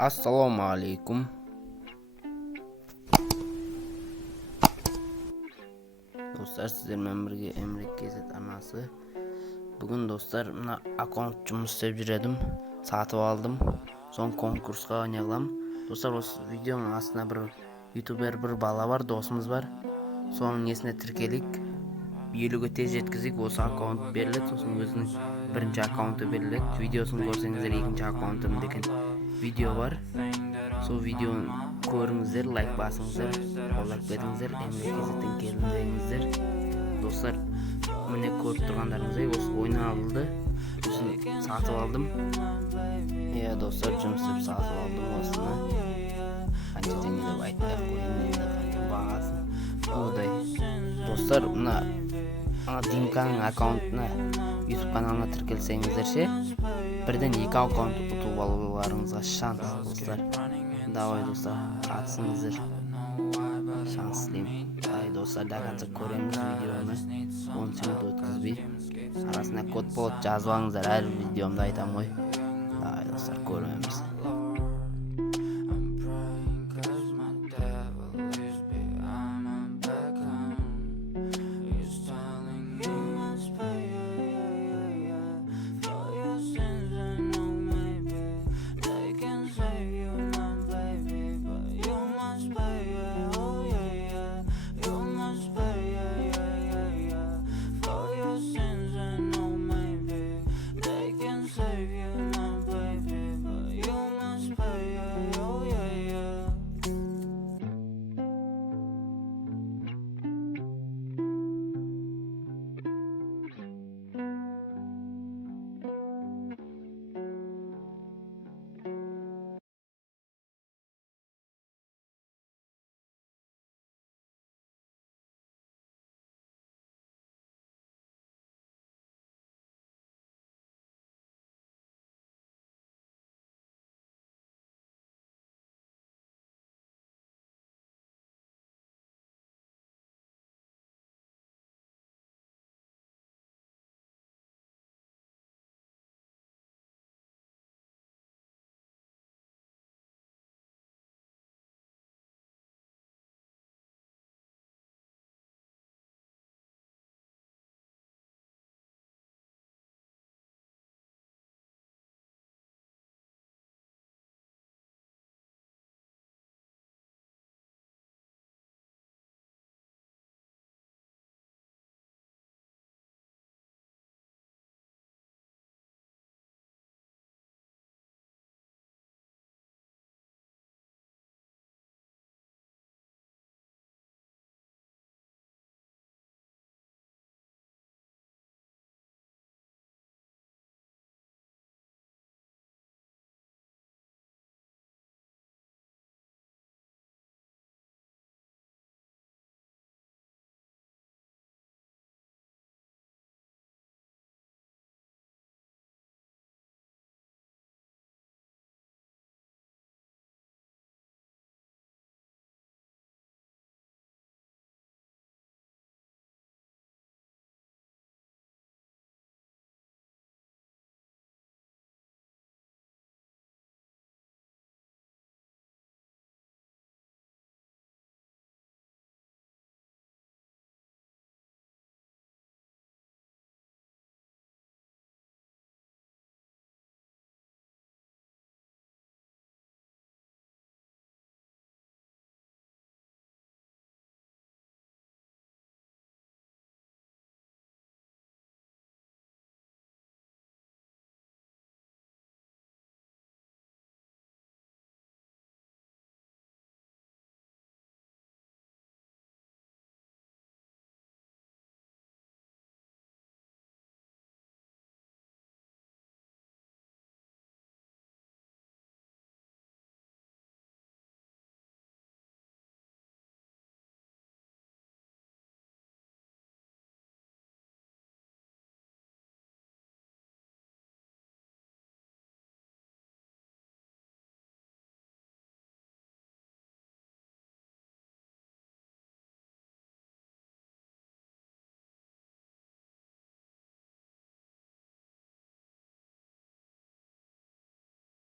Assalomu alaykum. Do'stlar, sizlar bilan birga Emre Kezet anasi. Bugun do'stlar, mana akkaunt жұмыс істеп жүрдім. Сатып алдым. Соң конкурсқа ойнағам. Do'stlar, осы видеоның астына бір ютубер бір бала бар, досымыз бар. Соның несіне тіркелік. 50-ге тез жеткізік, осы аккаунт беріледі. Сосын өзінің бірінші аккаунты беріледі. Видеосын көрсеңіздер, екінші аккаунтым деген видео бар. Сол видеоны көріңіздер, лайк басыңыздар, қолдап беріңіздер, Emre Kezet'ten келіңіздер. Достар, міне көріп тұрғандарыңыздай осы ойна алды. Сосын сатып алдым. Достар, жұмыс істеп сатып алдым осыны. Қанша теңге деп айтпай ақ қойын, енді қанша бағасын. Одай. Достар, мына Димканың аккаунтына, YouTube каналына тіркелсеңіздерше, бірден 2 аккаунт ұтып алуларыңызға шанс, достар. Давай, достар, қатысыңыздар. Шанс тілеймін. Достар, до конца көреміз видеоны. 10 минут өткізбей. Арасында код болады, жазып алыңыздар, әр видеомда айтам ғой. Давай, достар, көреміз.